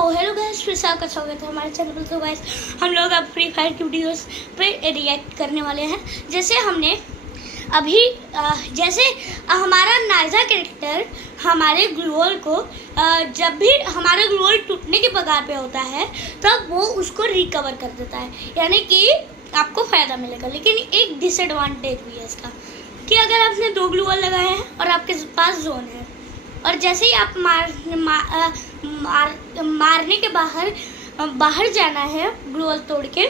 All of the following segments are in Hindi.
तो हेलो गाइस, फिर से आपका स्वागत है हमारे चैनल पर। तो गाइस, हम लोग अब फ्री फायर की वीडियोस पे रिएक्ट करने वाले हैं। जैसे हमने अभी जैसे हमारा नाइजा कैरेक्टर हमारे ग्लूवॉल को जब भी हमारा ग्लूवॉल टूटने के कगार पे होता है तब वो उसको रिकवर कर देता है, यानी कि आपको फ़ायदा मिलेगा। लेकिन एक डिसएडवांटेज भी है इसका कि अगर आपने 2 ग्लूवॉल लगाए हैं और आपके पास जोन है और जैसे ही आप मारने के बाहर जाना है ग्लूवॉल तोड़ के,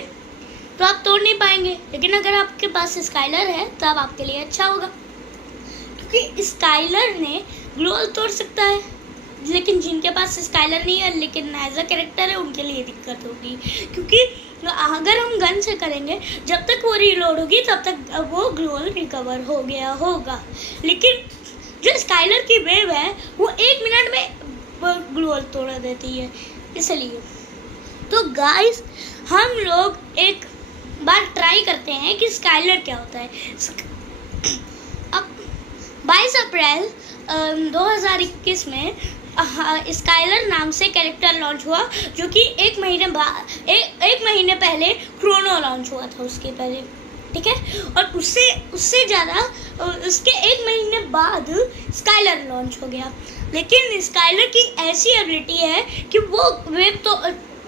तो आप तोड़ नहीं पाएंगे। लेकिन अगर आपके पास स्काइलर है तब आपके लिए अच्छा होगा, क्योंकि स्काइलर ने ग्लूवॉल तोड़ सकता है। लेकिन जिनके पास स्काइलर नहीं है लेकिन नाइजा कैरेक्टर है, उनके लिए दिक्कत होगी, क्योंकि अगर हम गन से करेंगे जब तक वो रीलोड होगी तब तक वो ग्लूवॉल रिकवर हो गया होगा। लेकिन जो स्काइलर की वेव है वो 1 मिनट में ग्लूवॉल तोड़ देती है। इसलिए तो गाइस, हम लोग एक बार ट्राई करते हैं कि स्काइलर क्या होता है। अब 22 अप्रैल 2021 में स्काइलर नाम से कैरेक्टर लॉन्च हुआ, जो कि एक महीने पहले क्रोनो लॉन्च हुआ था उसके पहले, ठीक है। और उससे ज़्यादा उसके 1 महीने बाद स्काइलर लॉन्च हो गया। लेकिन स्काइलर की ऐसी एबिलिटी है कि वो वेव तो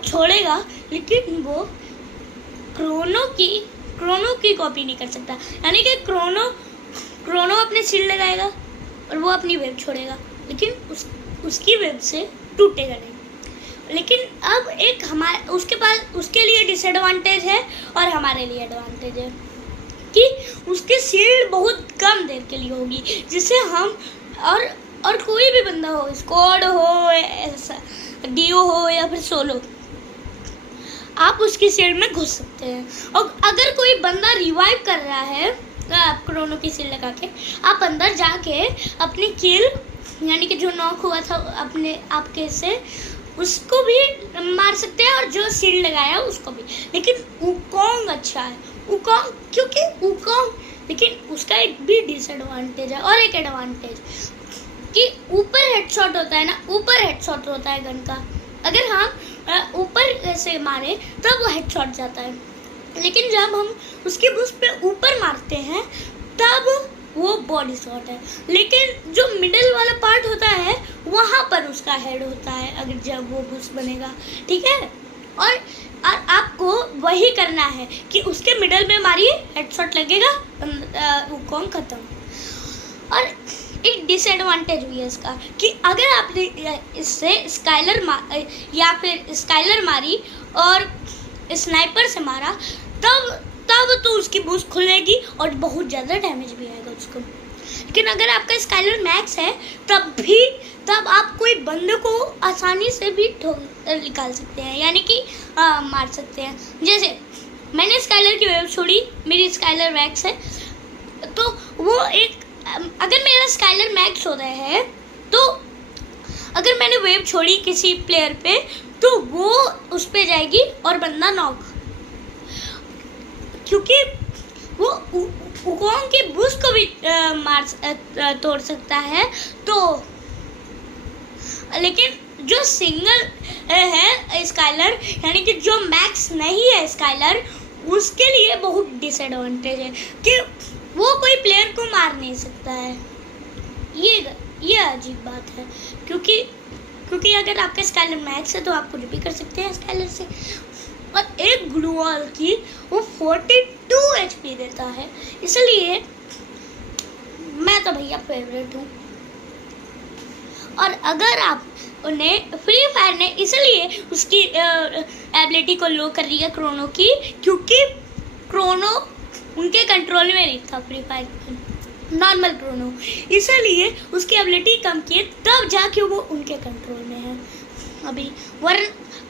छोड़ेगा लेकिन वो क्रोनो की कॉपी नहीं कर सकता। यानी कि क्रोनो अपने शील्ड लगाएगा और वो अपनी वेव छोड़ेगा, लेकिन उसकी वेव से टूटेगा नहीं। लेकिन अब एक उसके लिए डिसएडवांटेज है और हमारे लिए एडवांटेज है कि उसके शील्ड बहुत कम देर के लिए होगी, जिससे हम और कोई भी बंदा हो, स्क्वाड हो, डीओ हो या फिर सोलो, आप उसकी शील्ड में घुस सकते हैं। और अगर कोई बंदा रिवाइव कर रहा है क्रोनो की शील्ड लगा के, आप अंदर जाके अपनी किल, यानी कि जो नॉक हुआ था आपके से, उसको भी मार सकते हैं और जो शील्ड लगाया उसको भी। लेकिन वुकोंग अच्छा है, लेकिन उसका एक भी डिसएडवांटेज है और एक एडवांटेज कि ऊपर हेडशॉट होता है ना, ऊपर हेडशॉट होता है गन का। अगर हम ऊपर से मारे तब वो हेडशॉट जाता है, लेकिन जब हम उसके बुश पे ऊपर मारते हैं तब वो बॉडी शॉट है। लेकिन जो मिडिल वाला पार्ट होता है वहाँ पर उसका हेड होता है अगर जब वो बुश बनेगा, ठीक है। और आपको वही करना है कि उसके मिडिल में मारिए, हेडशॉट लगेगा, वुकोंग खत्म। और एक डिसएडवांटेज भी है इसका कि अगर आपने इससे स्काइलर मारी और स्नाइपर से मारा तब तो उसकी बूस्ट खुलेगी और बहुत ज़्यादा डैमेज भी आएगा उसको। लेकिन अगर आपका स्काइलर मैक्स है तब आप कोई बंदे को आसानी से भी निकाल सकते हैं, यानी कि मार सकते हैं। जैसे मैंने स्काइलर की वेव छोड़ी, मेरी स्काइलर मैक्स है, तो वो अगर मेरा स्काइलर मैक्स हो रहा है तो अगर मैंने वेव छोड़ी किसी प्लेयर पे तो वो उस पे जाएगी और बंदा नॉक, क्योंकि वो वुकोंग की बूस्ट को भी तोड़ सकता है। तो लेकिन जो सिंगल है स्काइलर, यानी कि जो मैक्स नहीं है स्काइलर, उसके लिए बहुत डिसएडवांटेज है कि वो कोई प्लेयर को मार नहीं सकता है। ये अजीब बात है, क्योंकि अगर आपका स्काइलर मैक्स है तो आप कुछ भी कर सकते हैं स्काइलर से। और एक ग्लूवॉल की वो 42 HP देता है, इसलिए मैं तो भैया फेवरेट हूँ। और अगर आप उन्हें फ्री फायर ने इसलिए उसकी एबिलिटी को लो कर दिया क्रोनो की, क्योंकि क्रोनो उनके कंट्रोल में नहीं था, फ्री फायर नॉर्मल क्रोनो, इसलिए उसकी एबिलिटी कम किए, तब जाके वो उनके कंट्रोल में है अभी।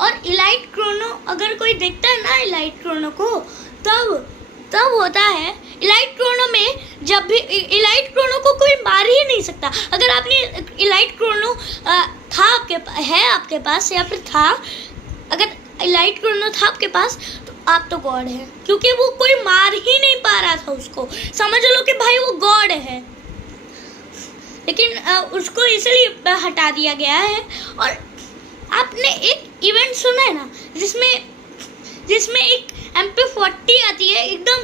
और इलाइट क्रोनो अगर कोई देखता है ना इलाइट क्रोनो को, तब होता है इलाइट क्रोनो में, जब भी इलाइट क्रोनो को कोई मार ही नहीं सकता। अगर आपने इलाइट क्रोनो है आपके पास या फिर था, अगर इलाइट क्रोनो था आपके पास तो आप तो गॉड है, क्योंकि वो कोई मार ही नहीं पा रहा था उसको। समझ लो कि भाई वो गॉड है, लेकिन उसको इसलिए हटा दिया गया है। और आपने एक सुना है ना, जिसमें एक MP40 आती है, एकदम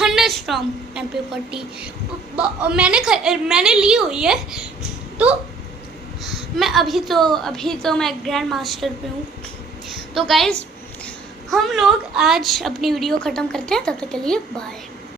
थंडर स्टॉर्म MP40 मैंने ली हुई है। तो मैं अभी तो मैं ग्रैंड मास्टर पे हूँ। तो गाइज हम लोग आज अपनी वीडियो ख़त्म करते हैं, तब तक के लिए बाय।